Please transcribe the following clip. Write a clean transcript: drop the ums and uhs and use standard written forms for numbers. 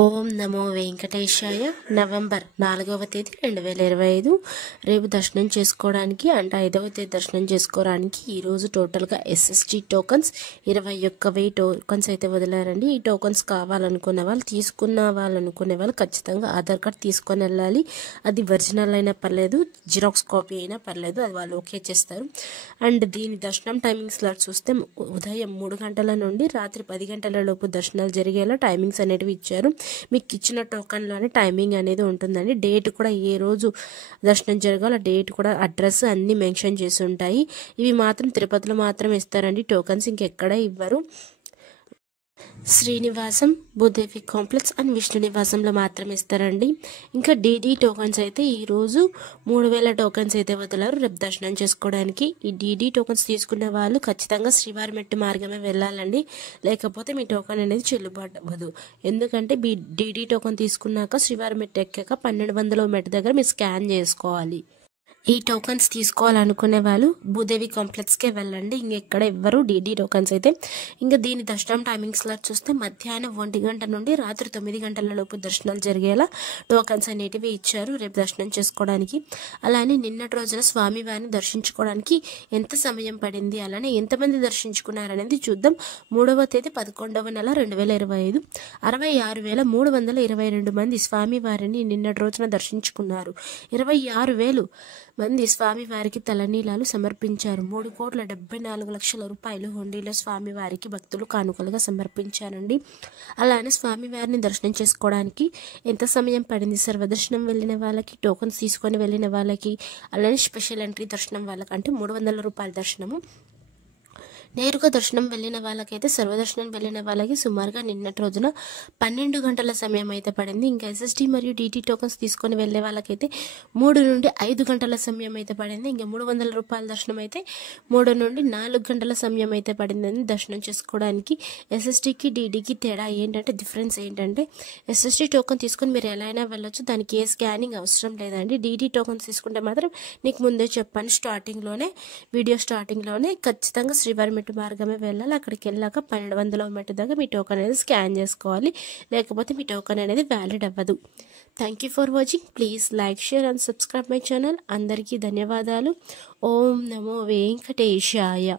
ఓం నమో వెంకటేశాయ. November 4వ తేదీ 2025 రేపు దర్శనం చేసుకోవడానికి అంటే 5వ తేదీ దర్శనం చేసుకోవడానికి ఈరోజు టోటల్గా ఎస్ఎస్టీ టోకన్స్ 21,000 టోకన్స్ అయితే వదిలారండి. ఈ టోకన్స్ కావాలనుకునే వాళ్ళు తీసుకునే వాళ్ళు ఖచ్చితంగా ఆధార్ కార్డ్ తీసుకొని వెళ్ళాలి. అది ఒరిజినల్ అయినా పర్లేదు, జిరాక్స్ కాపీ అయినా పర్లేదు, అది వాళ్ళు ఓకే చేస్తారు. అండ్ దీని దర్శనం టైమింగ్స్ చూస్తే ఉదయం 3 గంటల నుండి రాత్రి 10 గంటల లోపు దర్శనాలు జరిగేలా టైమింగ్స్ అనేటివి ఇచ్చారు. మీకు ఇచ్చిన టోకన్లోనే టైమింగ్ అనేది ఉంటుందండి. డేట్ కూడా ఏ రోజు దర్శనం జరగాలో డేట్ కూడా అడ్రస్ అన్నీ మెన్షన్ చేసి ఉంటాయి. ఇవి మాత్రం తిరుపతిలో మాత్రం ఇస్తారండి టోకన్స్, ఇంకెక్కడ ఇవ్వరు. శ్రీనివాసం, భూదేవి కాంప్లెక్స్ అండ్ విష్ణు నివాసంలో మాత్రమే ఇస్తారండి. ఇంకా డీడీ టోకన్స్ అయితే ఈరోజు 3,000 టోకన్స్ అయితే వదిలారు రేపు దర్శనం చేసుకోవడానికి. ఈ డీడీ టోకన్స్ తీసుకున్న వాళ్ళు ఖచ్చితంగా శ్రీవారి మెట్టు మార్గమే వెళ్ళాలండి, లేకపోతే మీ టోకన్ అనేది చెల్లుబాటు అవ్వదు. ఎందుకంటే మీ డీడీ టోకన్ తీసుకున్నాక శ్రీవారి మెట్టు ఎక్కాక 1200 మెట్టు దగ్గర మీరు స్కాన్ చేసుకోవాలి. ఈ టోకన్స్ తీసుకోవాలనుకునే వాళ్ళు భూదేవి కాంప్లెక్స్కే వెళ్ళండి, ఇంకెక్కడ ఇవ్వరు డీడీ టోకన్స్ అయితే. ఇంకా దీని దర్శనం టైమింగ్స్ చూస్తే మధ్యాహ్నం 1 గంట నుండి రాత్రి 9 గంటల లోపు దర్శనాలు జరిగేలా టోకన్స్ అనేటివి ఇచ్చారు రేపు దర్శనం చేసుకోవడానికి. అలానే నిన్నటి రోజున స్వామివారిని దర్శించుకోవడానికి ఎంత సమయం పడింది, అలానే ఎంతమంది దర్శించుకున్నారనేది చూద్దాం. 3వ తేదీ 11వ నెల 2025 66,322 మంది స్వామివారిని నిన్నటి రోజున దర్శించుకున్నారు. 26,000 మంది స్వామివారికి తలనీలాలు సమర్పించారు. 3,74,00,000 రూపాయలు హుండీలో స్వామివారికి భక్తులు కానుకలుగా సమర్పించారండి. అలానే స్వామివారిని దర్శనం చేసుకోవడానికి ఎంత సమయం పడింది, సర్వదర్శనం వెళ్ళిన వాళ్ళకి, టోకన్స్ తీసుకొని వెళ్ళిన వాళ్ళకి, అలానే స్పెషల్ ఎంట్రీ దర్శనం వాళ్ళకి అంటే 300 రూపాయల దర్శనము, నేరుగా దర్శనం వెళ్ళిన వాళ్ళకైతే సర్వదర్శనం వెళ్ళిన వాళ్ళకి సుమారుగా నిన్నటి రోజున 12 గంటల సమయం అయితే పడింది. ఇంకా ఎస్ఎస్టీ మరియు డీటీ టోకన్స్ తీసుకొని వెళ్ళే వాళ్ళకైతే 3 నుండి 5 గంటల సమయం అయితే పడింది. ఇంకా 300 రూపాయల దర్శనం అయితే 3 నుండి 4 గంటల సమయం అయితే పడిందని దర్శనం చేసుకోవడానికి. ఎస్ఎస్టీకి డీడీకి తేడా ఏంటంటే, డిఫరెన్స్ ఏంటంటే, ఎస్ఎస్టీ టోకన్ తీసుకొని మీరు ఎలా అయినా వెళ్ళొచ్చు, దానికి ఏ స్కానింగ్ అవసరం లేదండి. డీడీ టోకన్స్ తీసుకుంటే మాత్రం నీకు ముందే చెప్పాను వీడియో స్టార్టింగ్లోనే ఖచ్చితంగా శ్రీవారి మెట్టు మార్గమే వెళ్ళాలి. అక్కడికి వెళ్ళాక 1200 మెట్టు దాకా మీ టోకన్ అనేది స్కాన్ చేసుకోవాలి, లేకపోతే మీ టోకన్ అనేది వ్యాలిడ్ అవ్వదు. Thank you for watching. Please like, share and subscribe my channel. అందరికీ ధన్యవాదాలు. ఓం నమో వెంకటేశాయ.